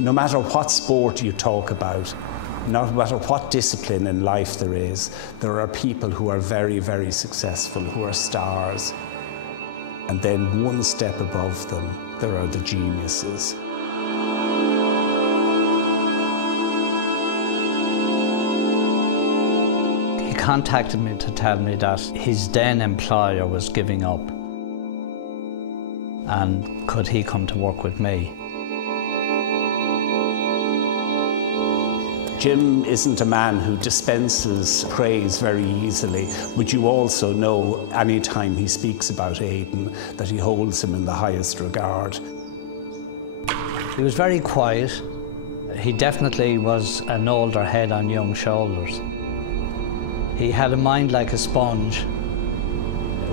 No matter what sport you talk about, no matter what discipline in life there are people who are very, very successful, who are stars. And then one step above them, there are the geniuses. He contacted me to tell me that his then employer was giving up, and could he come to work with me. Jim isn't a man who dispenses praise very easily, but you also know any time he speaks about Aidan that he holds him in the highest regard. He was very quiet. He definitely was an older head on young shoulders. He had a mind like a sponge.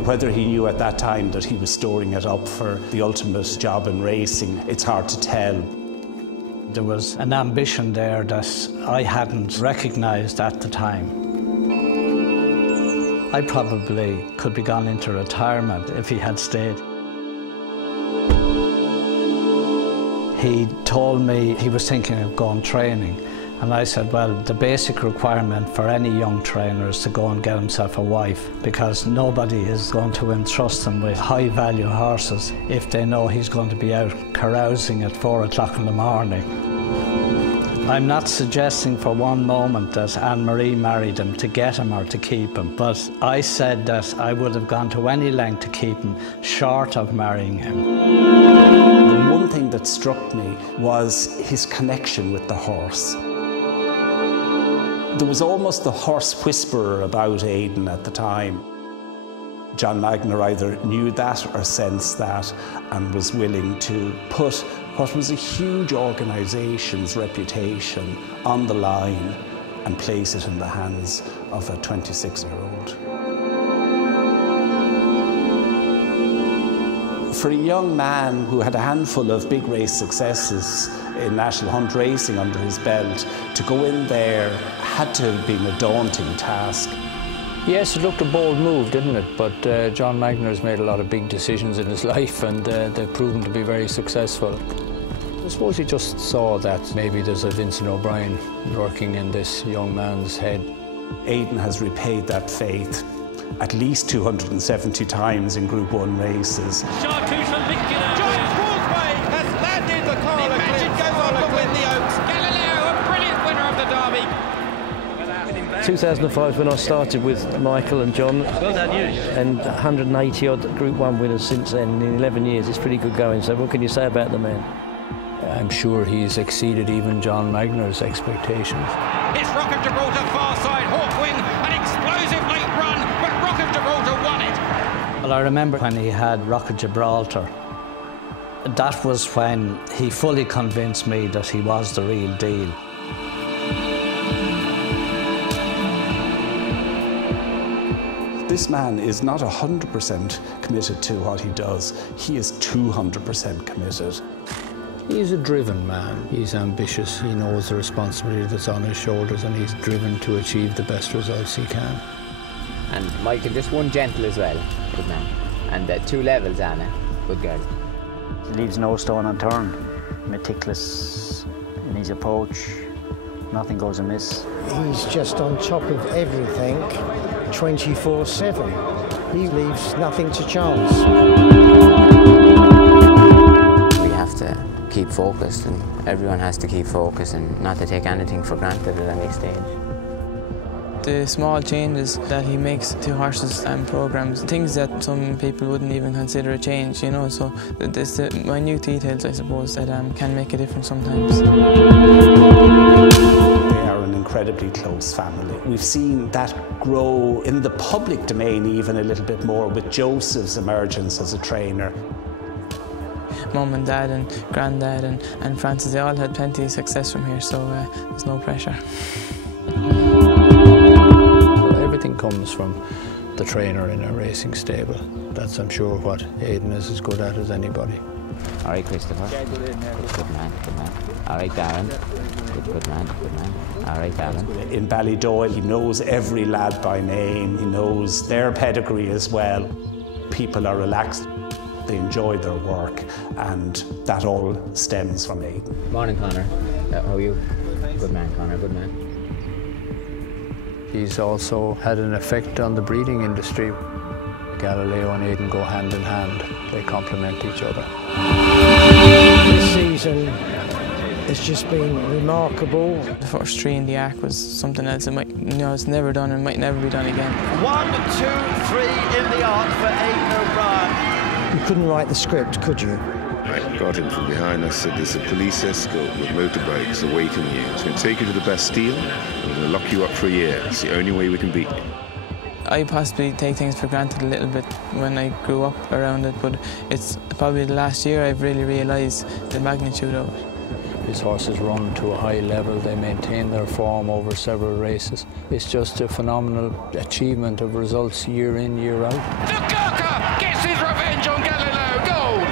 Whether he knew at that time that he was storing it up for the ultimate job in racing, it's hard to tell. There was an ambition there that I hadn't recognised at the time. I probably could be gone into retirement if he had stayed. He told me he was thinking of going training, and I said, well, the basic requirement for any young trainer is to go and get himself a wife, because nobody is going to entrust him with high-value horses if they know he's going to be out carousing at 4 o'clock in the morning. I'm not suggesting for one moment that Anne-Marie married him to get him or to keep him, but I said that I would have gone to any length to keep him, short of marrying him. The one thing that struck me was his connection with the horse. There was almost the horse whisperer about Aidan at the time. John Magner either knew that or sensed that and was willing to put what was a huge organisation's reputation on the line and place it in the hands of a 26-year-old. For a young man who had a handful of big race successes in National Hunt racing under his belt, to go in there had to have been a daunting task. Yes, it looked a bold move, didn't it? But John Magner's made a lot of big decisions in his life, and they've proven to be very successful. I suppose he just saw that maybe there's a Vincent O'Brien lurking in this young man's head. Aidan has repaid that faith at least 270 times in Group 1 races. Chartreuse from Mick Kinane. Joyce Causeway has landed the car. The magic goes on to win the Oaks. Galileo, a brilliant winner of the Derby. 2005 when I started with Michael and John. Well done, you. And 180 odd Group 1 winners since then. In 11 years, it's pretty good going. So what can you say about the man? I'm sure he's exceeded even John Magner's expectations. It's Rock of Gibraltar, far side, Hawkwing, an explosive late run, but Rock of Gibraltar won it. Well, I remember when he had Rock of Gibraltar. That was when he fully convinced me that he was the real deal. This man is not 100% committed to what he does. He is 200% committed. He's a driven man. He's ambitious. He knows the responsibility that's on his shoulders, and he's driven to achieve the best results he can. And Michael, just one gentle as well, good man. And 2 levels, Anna, good girl. He leaves no stone unturned, meticulous in his approach. Nothing goes amiss. He's just on top of everything, 24/7. He leaves nothing to chance. We have to keep focused, and everyone has to keep focused and not to take anything for granted at any stage. The small changes that he makes to horses and programs, things that some people wouldn't even consider a change, you know, so there's the minute details, I suppose, that can make a difference sometimes. They are an incredibly close family. We've seen that grow in the public domain even a little bit more with Joseph's emergence as a trainer. Mum and Dad and Granddad and Francis, they all had plenty of success from here, so there's no pressure. Everything comes from the trainer in a racing stable. That's, I'm sure, what Aidan is as good at as anybody. All right, Christopher. Good man, good man. All right, Darren. Good man, good man. All right, Darren. In Ballydoyle, he knows every lad by name. He knows their pedigree as well. People are relaxed. they enjoy their work, and that all stems from Aidan. Morning, Connor. How are you? Good man, Connor, good man. He's also had an effect on the breeding industry. Galileo and Aidan go hand in hand. They complement each other. This season has just been remarkable. The first 3 in the arc was something else. It's never done and might never be done again. 1, 2, 3 in the arc for Aidan O'Brien. You couldn't write the script, could you? I got him from behind. I said, there's a police escort with motorbikes awaiting you. It's going to take you to the Bastille, and we're going to lock you up for a year. It's the only way we can beat you. I possibly take things for granted a little bit when I grew up around it, but it's probably the last year I've really realised the magnitude of it. His horses run to a high level, they maintain their form over several races. It's just a phenomenal achievement of results year in, year out. Dukaka gets his revenge on Galileo, gold!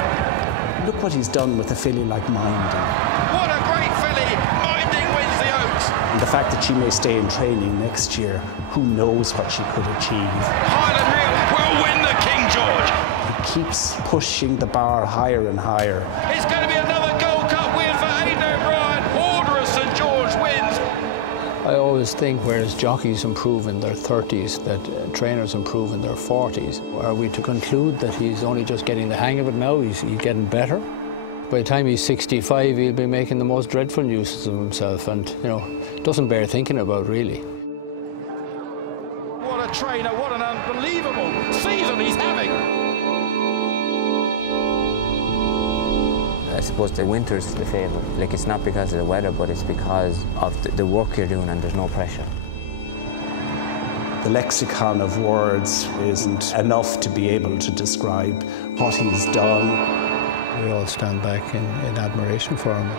Look what he's done with a filly like Minding. What a great filly! Minding wins the Oaks! And the fact that she may stay in training next year, who knows what she could achieve. Highland Real will win the King George! He keeps pushing the bar higher and higher. It's going to be another Gold Cup win for Aidan O'Brien. Order of St George wins. I always think whereas jockeys improve in their 30s, that trainers improve in their 40s. Are we to conclude that he's only just getting the hang of it now? He's getting better? By the time he's 65, he'll be making the most dreadful uses of himself, and, doesn't bear thinking about, really. What a trainer, what an unbelievable season he's having. I suppose the winter's the favourite. Like, it's not because of the weather, but it's because of the work you're doing and there's no pressure. The lexicon of words isn't enough to be able to describe what he's done. We all stand back in admiration for him.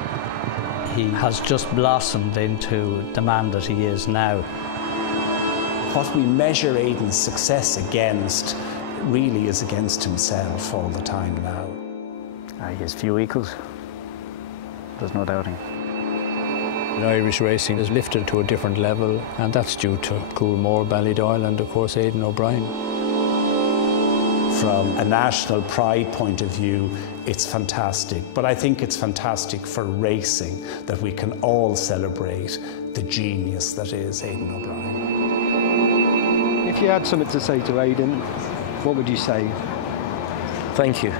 He has just blossomed into the man that he is now. What we measure Aidan's success against really is against himself all the time now. He has few equals. There's no doubting. Irish racing is lifted to a different level, and that's due to Coolmore, Ballydoyle, and of course Aidan O'Brien. From a national pride point of view, it's fantastic. But I think it's fantastic for racing that we can all celebrate the genius that is Aidan O'Brien. If you had something to say to Aidan, what would you say? Thank you.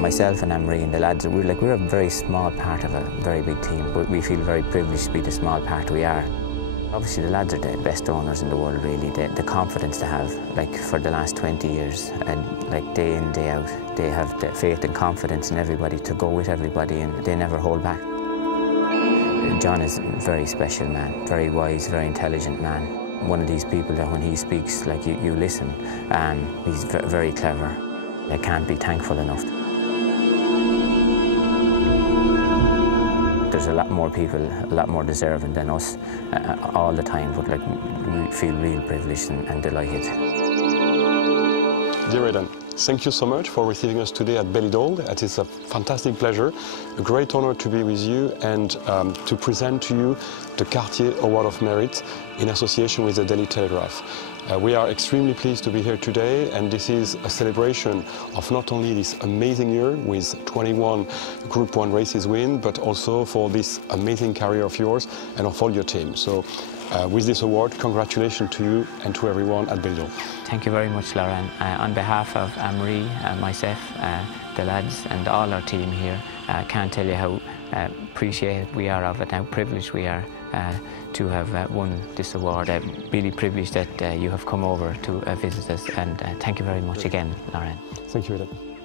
Myself and Anne-Marie and the lads, we're a very small part of a very big team, but we feel very privileged to be the small part we are. Obviously the lads are the best owners in the world, really. The confidence to have, like, for the last 20 years, and like day in, day out, they have the faith and confidence in everybody to go with everybody, and they never hold back. John is a very special man, very wise, very intelligent man. One of these people that when he speaks, like, you listen. He's very clever. I can't be thankful enough. There's a lot more people, a lot more deserving than us all the time, but like, we feel real privileged and delighted. Dear Aidan, thank you so much for receiving us today at Ballydoyle. It is a fantastic pleasure, a great honor to be with you and to present to you the Cartier Award of Merit in association with the Daily Telegraph. We are extremely pleased to be here today, and this is a celebration of not only this amazing year with 21 Group 1 races win, but also for this amazing career of yours and of all your team. So with this award, congratulations to you and to everyone at Ballydoyle. Thank you very much, Lauren. On behalf of Anne-Marie, myself, the lads and all our team here, I can't tell you how appreciative we are of it, how privileged we are to have won this award. Really privileged that you have come over to visit us, and thank you very much again, Lauren. Thank you, Aidan.